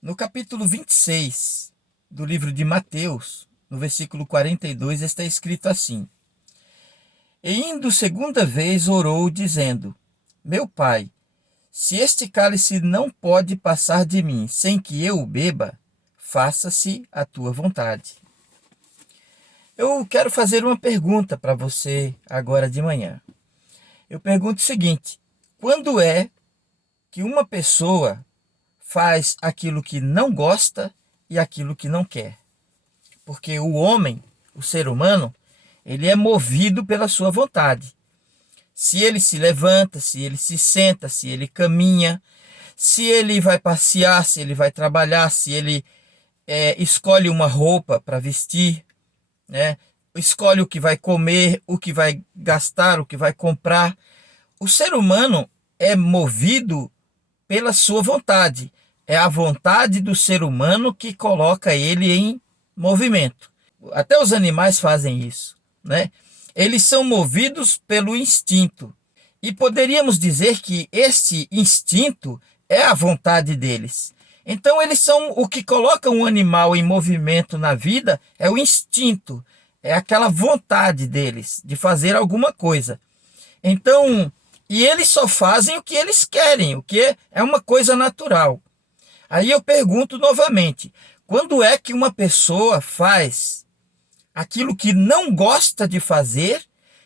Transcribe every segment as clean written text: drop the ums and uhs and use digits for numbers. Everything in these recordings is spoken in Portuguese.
No capítulo 26 do livro de Mateus, no versículo 42, está escrito assim: E indo segunda vez orou, dizendo: Meu pai, se este cálice não pode passar de mim sem que eu o beba, faça-se a tua vontade. Eu quero fazer uma pergunta para você agora de manhã. Eu pergunto o seguinte: quando é que uma pessoa faz aquilo que não gosta e aquilo que não quer? Porque o homem, o ser humano, ele é movido pela sua vontade. Se ele se levanta, se ele se senta, se ele caminha, se ele vai passear, se ele vai trabalhar, se ele escolhe uma roupa para vestir, né? Escolhe o que vai comer, o que vai gastar, o que vai comprar. O ser humano é movido pela sua vontade. É a vontade do ser humano que coloca ele em movimento. Até os animais fazem isso, né? Eles são movidos pelo instinto. E poderíamos dizer que este instinto é a vontade deles. Então eles são o que coloca um animal em movimento na vida, é o instinto, é aquela vontade deles de fazer alguma coisa. Então, e eles só fazem o que eles querem, o que é uma coisa natural. Aí eu pergunto novamente: quando é que uma pessoa faz aquilo que não gosta de fazer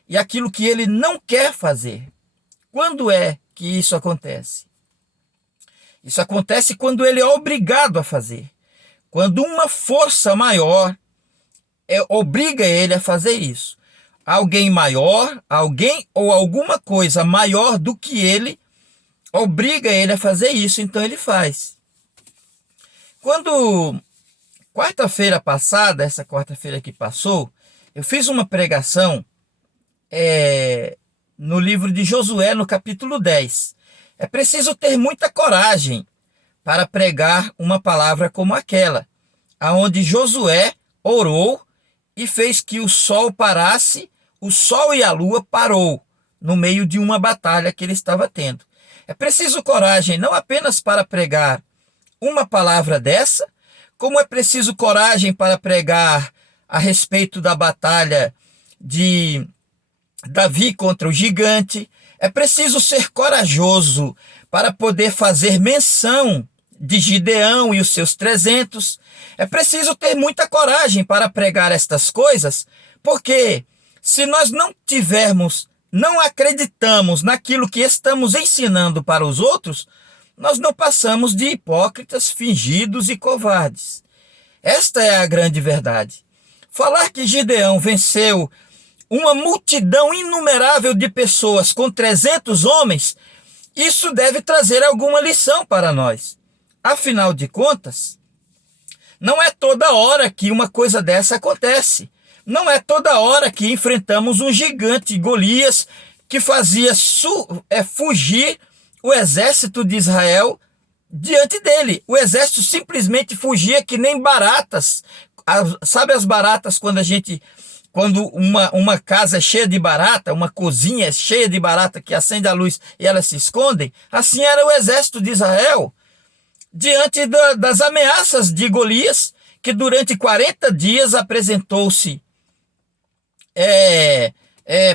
e aquilo que ele não quer fazer? Quando é que isso acontece? Isso acontece quando ele é obrigado a fazer. Quando uma força maior obriga ele a fazer isso. Alguém maior, alguém ou alguma coisa maior do que ele obriga ele a fazer isso, então ele faz. Quando quarta-feira passada, essa quarta-feira que passou, eu fiz uma pregação no livro de Josué, no capítulo 10. É preciso ter muita coragem para pregar uma palavra como aquela, aonde Josué orou e fez que o sol parasse, o sol e a lua parou no meio de uma batalha que ele estava tendo. É preciso coragem não apenas para pregar uma palavra dessa, como é preciso coragem para pregar a respeito da batalha de Davi contra o gigante. É preciso ser corajoso para poder fazer menção de Gideão e os seus 300. É preciso ter muita coragem para pregar estas coisas, porque se nós não acreditamos naquilo que estamos ensinando para os outros, nós não passamos de hipócritas, fingidos e covardes. Esta é a grande verdade. Falar que Gideão venceu uma multidão inumerável de pessoas com 300 homens, isso deve trazer alguma lição para nós. Afinal de contas, não é toda hora que uma coisa dessa acontece. Não é toda hora que enfrentamos um gigante, Golias, que fazia fugir o exército de Israel diante dele. O exército simplesmente fugia que nem baratas. Sabe as baratas quando uma casa é cheia de barata, uma cozinha é cheia de barata que acende a luz e elas se escondem? Assim era o exército de Israel diante das ameaças de Golias, que durante 40 dias apresentou-se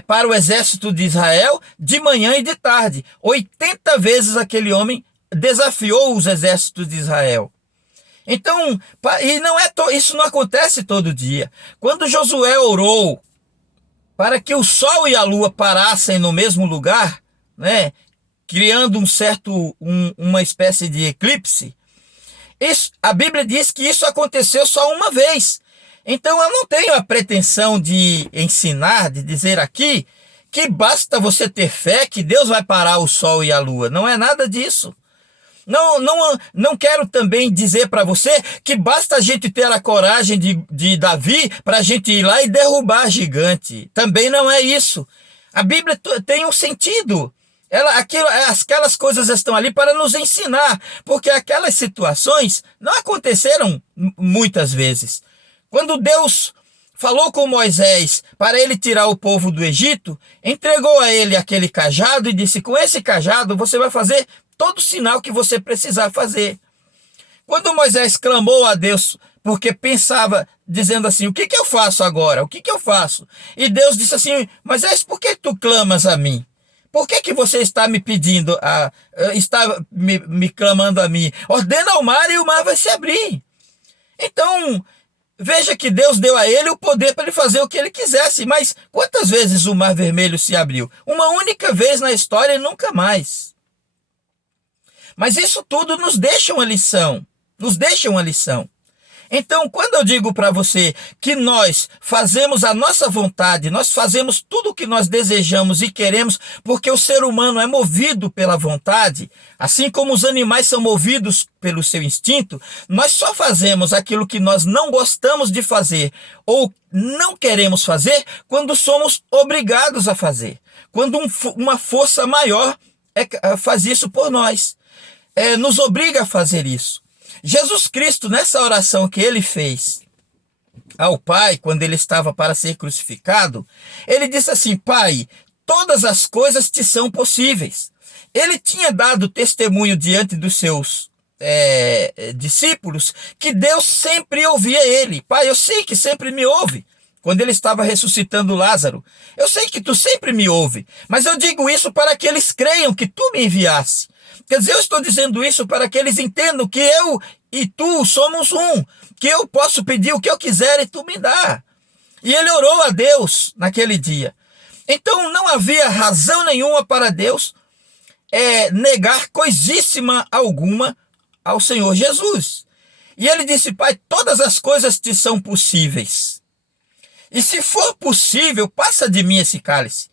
para o exército de Israel de manhã e de tarde. 80 vezes aquele homem desafiou os exércitos de Israel. Então, isso não acontece todo dia. Quando Josué orou para que o sol e a lua parassem no mesmo lugar, né, criando uma espécie de eclipse, a Bíblia diz que isso aconteceu só uma vez. Então eu não tenho a pretensão de ensinar, de dizer aqui, que basta você ter fé que Deus vai parar o sol e a lua. Não é nada disso. Não quero também dizer para você que basta a gente ter a coragem de Davi para a gente ir lá e derrubar gigante. Também não é isso. A Bíblia tem um sentido. Aquelas coisas estão ali para nos ensinar, porque aquelas situações não aconteceram muitas vezes. Quando Deus falou com Moisés para ele tirar o povo do Egito, entregou a ele aquele cajado e disse: com esse cajado você vai fazer todo o sinal que você precisar fazer. Quando Moisés clamou a Deus, porque pensava, dizendo assim, o que eu faço agora? O que eu faço? E Deus disse assim, Moisés, por que tu clamas a mim? Por que você está me pedindo, está me clamando a mim? Ordena ao mar e o mar vai se abrir. Então, veja que Deus deu a ele o poder para ele fazer o que ele quisesse. Mas quantas vezes o mar vermelho se abriu? Uma única vez na história e nunca mais. Mas isso tudo nos deixa uma lição. Nos deixa uma lição. Então, quando eu digo para você que nós fazemos a nossa vontade, nós fazemos tudo o que nós desejamos e queremos, porque o ser humano é movido pela vontade, assim como os animais são movidos pelo seu instinto, nós só fazemos aquilo que nós não gostamos de fazer ou não queremos fazer quando somos obrigados a fazer. Quando uma força maior faz isso por nós, nos obriga a fazer isso. Jesus Cristo, nessa oração que ele fez ao Pai, quando ele estava para ser crucificado, ele disse assim, Pai, todas as coisas te são possíveis. Ele tinha dado testemunho diante dos seus discípulos que Deus sempre ouvia ele. Pai, eu sei que sempre me ouve. Quando ele estava ressuscitando Lázaro, eu sei que tu sempre me ouve, mas eu digo isso para que eles creiam que tu me enviaste. Quer dizer, eu estou dizendo isso para que eles entendam que eu e tu somos um, que eu posso pedir o que eu quiser e tu me dá. E ele orou a Deus naquele dia. Então não havia razão nenhuma para Deus negar coisíssima alguma ao Senhor Jesus. E ele disse, Pai, todas as coisas te são possíveis. E se for possível, passa de mim esse cálice.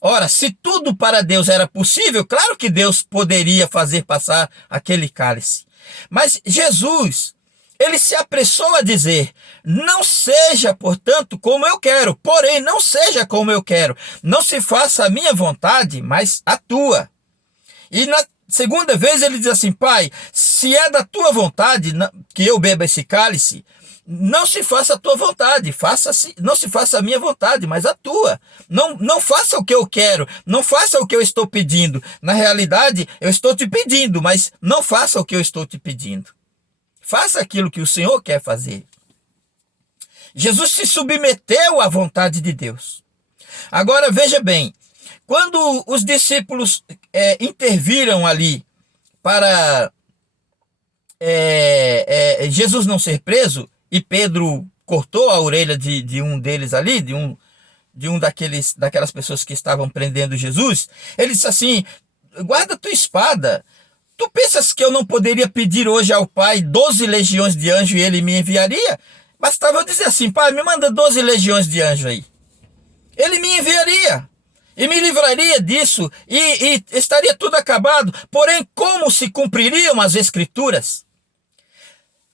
Ora, se tudo para Deus era possível, claro que Deus poderia fazer passar aquele cálice. Mas Jesus, ele se apressou a dizer, não seja, portanto, como eu quero, porém não seja como eu quero. Não se faça a minha vontade, mas a tua. E na segunda vez ele diz assim, Pai, se é da tua vontade que eu beba esse cálice, não se faça a tua vontade, não se faça a minha vontade, mas a tua. Não faça o que eu quero, não faça o que eu estou pedindo. Na realidade, eu estou te pedindo, mas não faça o que eu estou te pedindo. Faça aquilo que o Senhor quer fazer. Jesus se submeteu à vontade de Deus. Agora, veja bem, quando os discípulos interviram ali para Jesus não ser preso, e Pedro cortou a orelha de um deles ali, de um daquelas pessoas que estavam prendendo Jesus, ele disse assim, guarda tua espada. Tu pensas que eu não poderia pedir hoje ao Pai 12 legiões de anjos e ele me enviaria? Bastava eu dizer assim, Pai, me manda 12 legiões de anjos aí. Ele me enviaria e me livraria disso e estaria tudo acabado. Porém, como se cumpririam as Escrituras?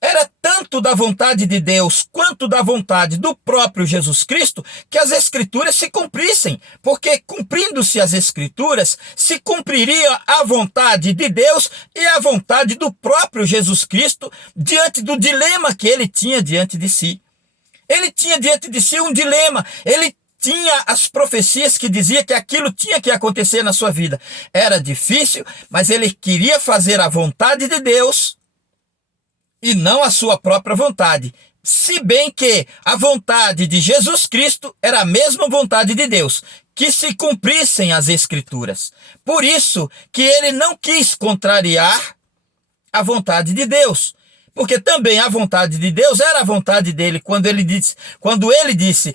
Era tanto da vontade de Deus quanto da vontade do próprio Jesus Cristo que as Escrituras se cumprissem, porque cumprindo-se as Escrituras, se cumpriria a vontade de Deus e a vontade do próprio Jesus Cristo diante do dilema que ele tinha diante de si. Ele tinha diante de si um dilema, ele tinha as profecias que dizia que aquilo tinha que acontecer na sua vida. Era difícil, mas ele queria fazer a vontade de Deus e não a sua própria vontade. Se bem que a vontade de Jesus Cristo era a mesma vontade de Deus, que se cumprissem as Escrituras. Por isso que ele não quis contrariar a vontade de Deus, porque também a vontade de Deus era a vontade dele quando ele disse,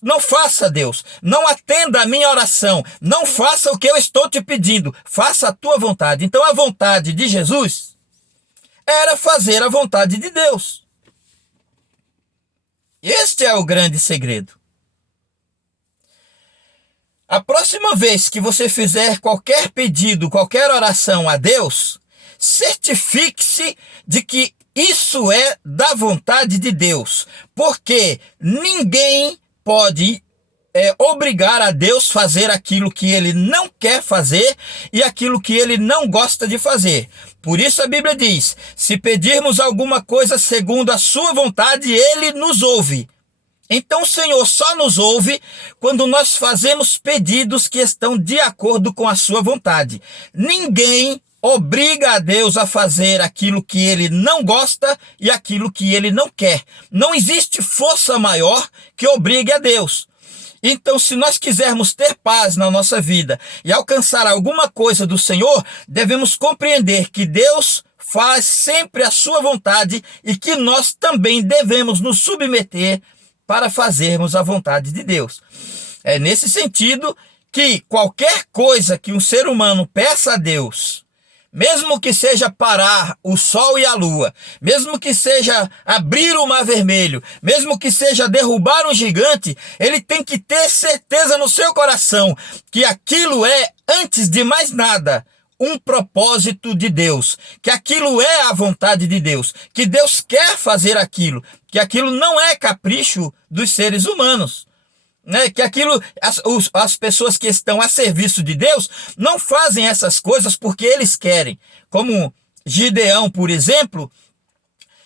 não faça, Deus, não atenda a minha oração, não faça o que eu estou te pedindo, faça a tua vontade. Então a vontade de Jesus era fazer a vontade de Deus. Este é o grande segredo. A próxima vez que você fizer qualquer pedido, qualquer oração a Deus, certifique-se de que isso é da vontade de Deus, porque ninguém pode obrigar a Deus a fazer aquilo que ele não quer fazer e aquilo que ele não gosta de fazer. Por isso a Bíblia diz, se pedirmos alguma coisa segundo a sua vontade, ele nos ouve. Então o Senhor só nos ouve quando nós fazemos pedidos que estão de acordo com a sua vontade. Ninguém obriga a Deus a fazer aquilo que ele não gosta e aquilo que ele não quer. Não existe força maior que obrigue a Deus. Então, se nós quisermos ter paz na nossa vida e alcançar alguma coisa do Senhor, devemos compreender que Deus faz sempre a sua vontade e que nós também devemos nos submeter para fazermos a vontade de Deus. É nesse sentido que qualquer coisa que um ser humano peça a Deus, mesmo que seja parar o sol e a lua, mesmo que seja abrir o mar vermelho, mesmo que seja derrubar um gigante, ele tem que ter certeza no seu coração que aquilo é, antes de mais nada, um propósito de Deus, que aquilo é a vontade de Deus, que Deus quer fazer aquilo, que aquilo não é capricho dos seres humanos. Que aquilo, as pessoas que estão a serviço de Deus não fazem essas coisas porque eles querem. Como Gideão, por exemplo,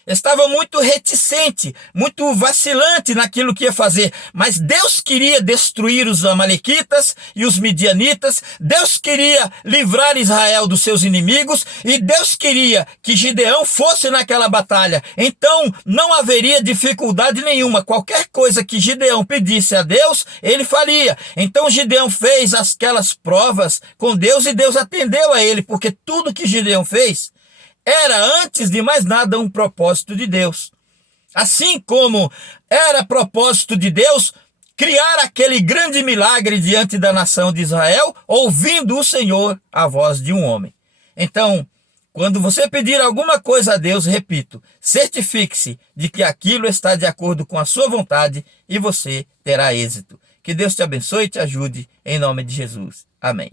estava muito reticente, muito vacilante naquilo que ia fazer, mas Deus queria destruir os amalequitas e os midianitas, Deus queria livrar Israel dos seus inimigos e Deus queria que Gideão fosse naquela batalha. Então não haveria dificuldade nenhuma, qualquer coisa que Gideão pedisse a Deus, ele faria. Então Gideão fez aquelas provas com Deus e Deus atendeu a ele, porque tudo que Gideão fez era, antes de mais nada, um propósito de Deus. Assim como era propósito de Deus criar aquele grande milagre diante da nação de Israel, ouvindo o Senhor a voz de um homem. Então, quando você pedir alguma coisa a Deus, repito, certifique-se de que aquilo está de acordo com a sua vontade e você terá êxito. Que Deus te abençoe e te ajude, em nome de Jesus. Amém.